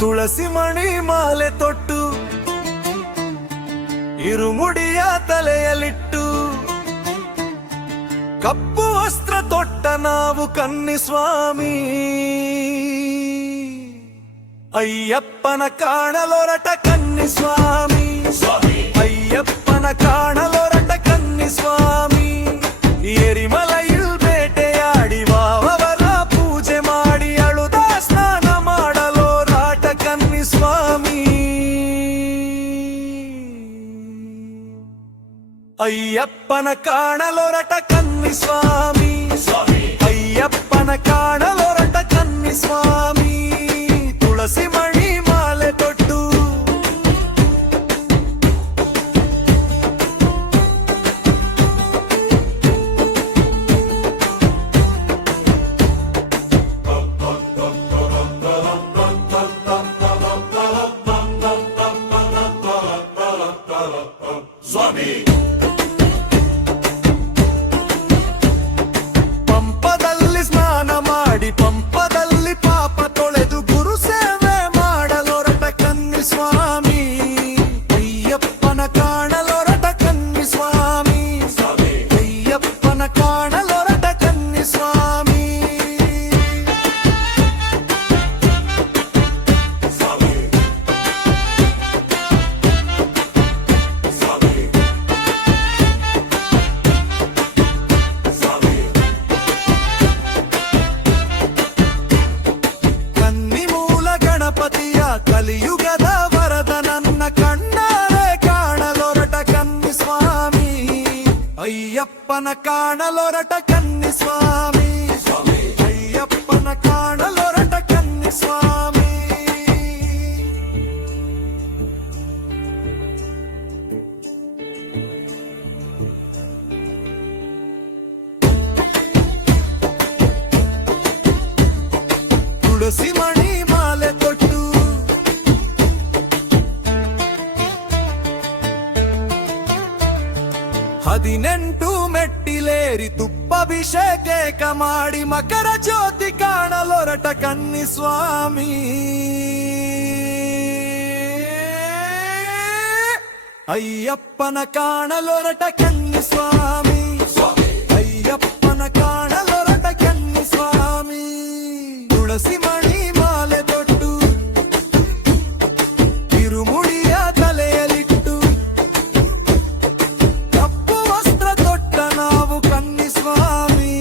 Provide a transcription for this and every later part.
ತುಳಸಿ ಮಣಿ ಮಾಲೆ ತೊಟ್ಟು ಇರುಮುಡಿಯ ತಲೆಯಲಿಟ್ಟು ಕಪ್ಪು ವಸ್ತ್ರ ತೊಟ್ಟ ನಾವು ಕನ್ನಿಸ್ವಾಮಿ ಅಯ್ಯಪ್ಪನ ಕಾಣಲೊರಟ ಕನ್ನಿಸ್ವಾಮಿ ಅಯ್ಯಪ್ಪನ ಕಾಣಲೊರಟ ಕನ್ನಿಸ್ವಾಮಿ ಎರಿಮಲയിൽ ಬೇಟೆಯಾಡಿ ವಾವರ ಪೂಜೆ ಮಾಡಿ ಅಳುದ ಸ್ನಾನ ಮಾಡಲೋರಾಟ ಕನ್ನಿಸ್ವಾಮಿ ಅಯ್ಯಪ್ಪನ ಕಾಣಲೊರಟ ಕನ್ನಿಸ್ವಾಮಿ ಅಯ್ಯಪ್ಪನ ಕಾಣಲೊರಟ ಕನ್ನಿಸ್ವಾಮಿ ತುಳಸಿ ಮಣಿ ಮಾಲೆ ತೊಟ್ಟು ಸ್ವಾಮಿ ಪಂಪದಲ್ಲಿ ಸ್ನಾನ ಮಾಡಿ ಪಂಪದಲ್ಲಿ ಪಾಪ ತೊಳೆದು ಗುರು ಸೇವೆ ಮಾಡಲೊರಟ ಕನ್ನಿಸ್ವಾಮಿ ಅಯ್ಯಪ್ಪನ ಕಾಣಲೊರಟ ಕನ್ನಿಸ್ವಾಮಿ ಅಯ್ಯಪ್ಪನ ಕಾಣಲೊರಟ ಕನ್ನಿಸ್ವಾಮಿ ಕಲಿಯುಗದ ವರದ ನನ್ನ ಕಣ್ಣಾರೆ ಕಾಣಲೊರಟ ಕನ್ನಿಸ್ವಾಮಿ ಅಯ್ಯಪ್ಪನ ಕಾಣಲೊರಟ ಕನ್ನಿಸ್ವಾಮಿ ಅಯ್ಯಪ್ಪನ ಕಾಣಲೊರಟ ಕನ್ನಿಸ್ವಾಮಿ ತುಳಸಿ ಮಣಿ ಮಾಲೆ ತೊಟ್ಟು 18 ಮೆಟ್ಟಿಲೇರಿ ತುಪ್ಪಾಭಿಷೇಕ ಮಾಡಿ ಮಕರ ಜ್ಯೋತಿ ಕಾಣಲೊರಟ ಕನ್ನಿಸ್ವಾಮಿ ಅಯ್ಯಪ್ಪನ ಕಾಣಲೊರಟ ಕನ್ನಿಸ್ವಾಮಿ ಅಯ್ಯಪ್ಪನ ಕಾಣಲೊರಟ ಕನ್ನಿಸ್ವಾಮಿ ತುಳಸಿ ಮಣಿ ಮಾಲೆ ತೊಟ್ಟು ಇರುಮುಡಿಯ ತಲೆಯಲಿಟ್ಟು ಕಪ್ಪು ವಸ್ತ್ರ ತೊಟ್ಟ ನಾವು ಕನ್ನಿಸ್ವಾಮಿ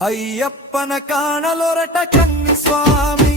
ಅಯ್ಯಪ್ಪನ ಕಾಣಲೊರಟ ಕನ್ನಿಸ್ವಾಮಿ